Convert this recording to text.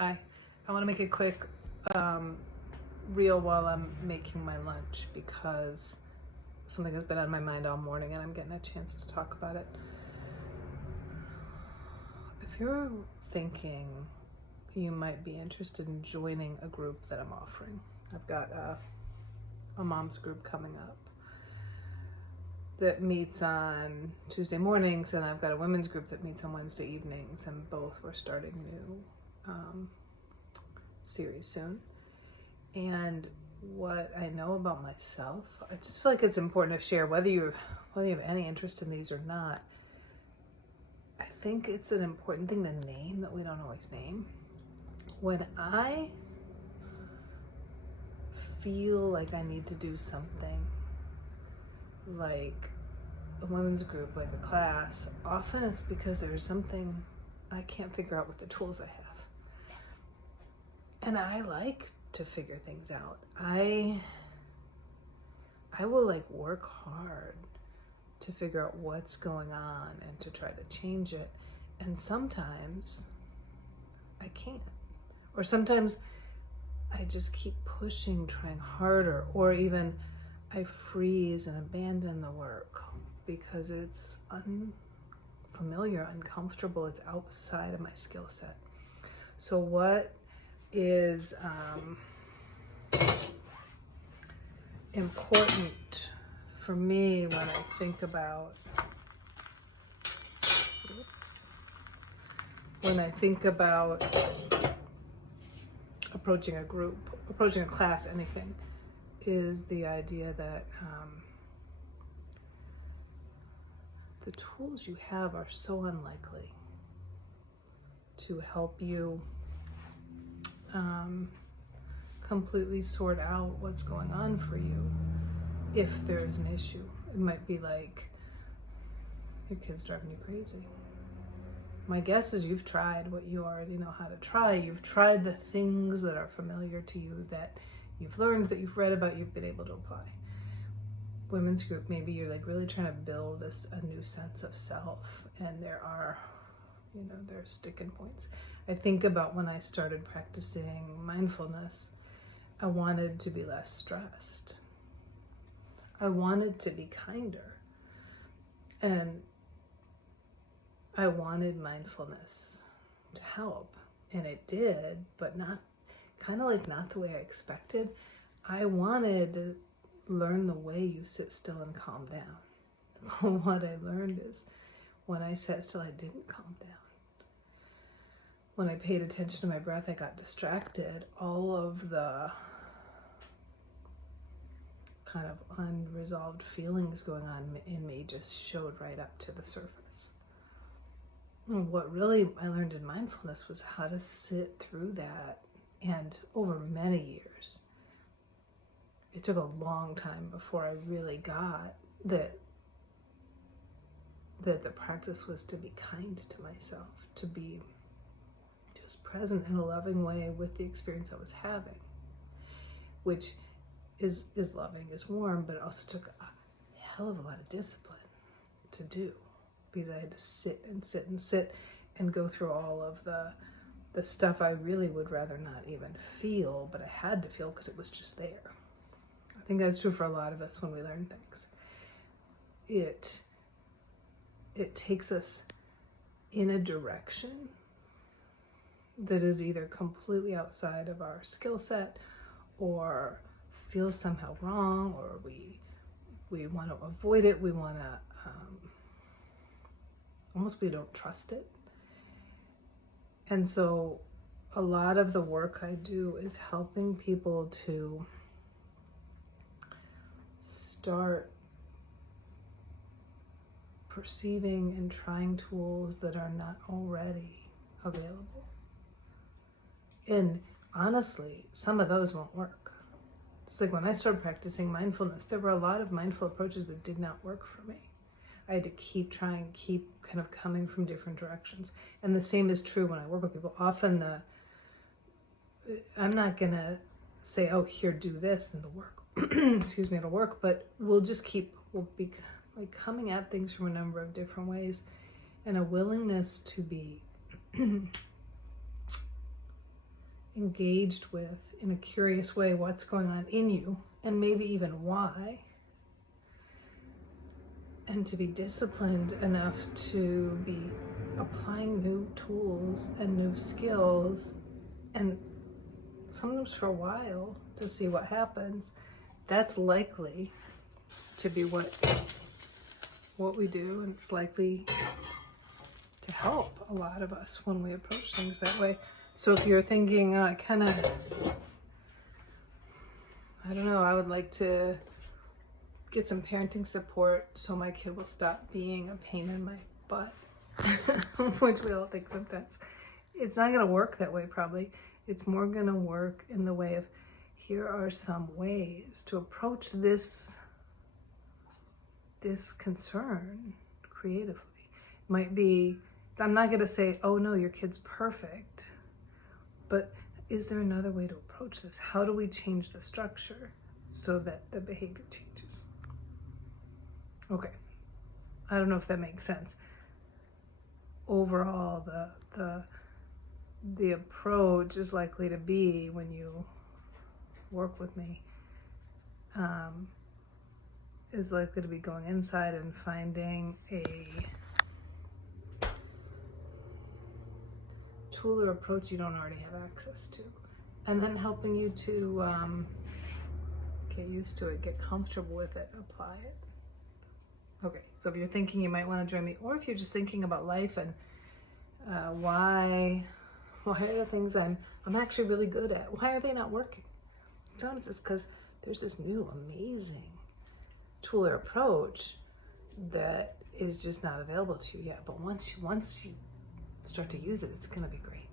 Hi, I want to make a quick reel while I'm making my lunch because something has been on my mind all morning and I'm getting a chance to talk about it. If you're thinking you might be interested in joining a group that I'm offering, I've got a mom's group coming up that meets on Tuesday mornings, and I've got a women's group that meets on Wednesday evenings, and both we're starting new series soon. And what I know about myself, I just feel like it's important to share, whether you have any interest in these or not. I think it's an important thing to name that we don't always name. When I feel like I need to do something like a women's group, like a class, often it's because there's something I can't figure out with the tools I have. And I like to figure things out. I will like work hard to figure out what's going on and to try to change it. And sometimes I can't. Or sometimes I just keep pushing, trying harder, or even I freeze and abandon the work because it's unfamiliar, uncomfortable, it's outside of my skill set. So what is important for me when I think about approaching a group, approaching a class, anything, is the idea that the tools you have are so unlikely to help you completely sort out what's going on for you if there's an issue. It might be like your kid's driving you crazy. My guess is you've tried what you already know how to try. You've tried the things that are familiar to you, that you've learned, that you've read about, you've been able to apply. Women's group, maybe you're like really trying to build a new sense of self, and there are sticking points. I think about when I started practicing mindfulness, I wanted to be less stressed. I wanted to be kinder. And I wanted mindfulness to help. And it did, but not the way I expected. I wanted to learn the way you sit still and calm down. What I learned is when I sat still, I didn't calm down. When I paid attention to my breath, I got distracted. All of the kind of unresolved feelings going on in me just showed right up to the surface. And what really I learned in mindfulness was how to sit through that, and over many years. It took a long time before I really got that the practice was to be kind to myself, to be just present in a loving way with the experience I was having, which is loving, is warm, but it also took a hell of a lot of discipline to do, because I had to sit and go through all of the stuff I really would rather not even feel, but I had to feel because it was just there. I think that's true for a lot of us when we learn things. It takes us in a direction that is either completely outside of our skill set, or feels somehow wrong, or we want to avoid it. We want to almost, we don't trust it. And so a lot of the work I do is helping people to start perceiving and trying tools that are not already available. And honestly, some of those won't work. It's like when I started practicing mindfulness, there were a lot of mindful approaches that did not work for me. I had to keep trying, keep kind of coming from different directions. And the same is true when I work with people. Often I'm not gonna say, oh, here, do this, and it'll work. Excuse me, it'll work, but we'll be like coming at things from a number of different ways, and a willingness to be engaged with in a curious way what's going on in you and maybe even why, and to be disciplined enough to be applying new tools and new skills, and sometimes for a while to see what happens. That's likely to be what we do, and it's likely to help a lot of us when we approach things that way. So if you're thinking, I don't know, I would like to get some parenting support so my kid will stop being a pain in my butt, which we all think sometimes. It's not going to work that way, probably. It's more going to work in the way of, here are some ways to approach this concern creatively. Might be, I'm not going to say, oh no, your kid's perfect, but is there another way to approach this? How do we change the structure so that the behavior changes? Okay, I don't know if that makes sense. Overall, the approach is likely to be, when you work with me, is likely to be going inside and finding a tool or approach you don't already have access to, and then helping you to get used to it, get comfortable with it, apply it. Okay, so if you're thinking you might want to join me, or if you're just thinking about life and why are the things I'm actually really good at, why are they not working? Sometimes it's because there's this new amazing tool or approach that is just not available to you yet. But once you start to use it, it's going to be great.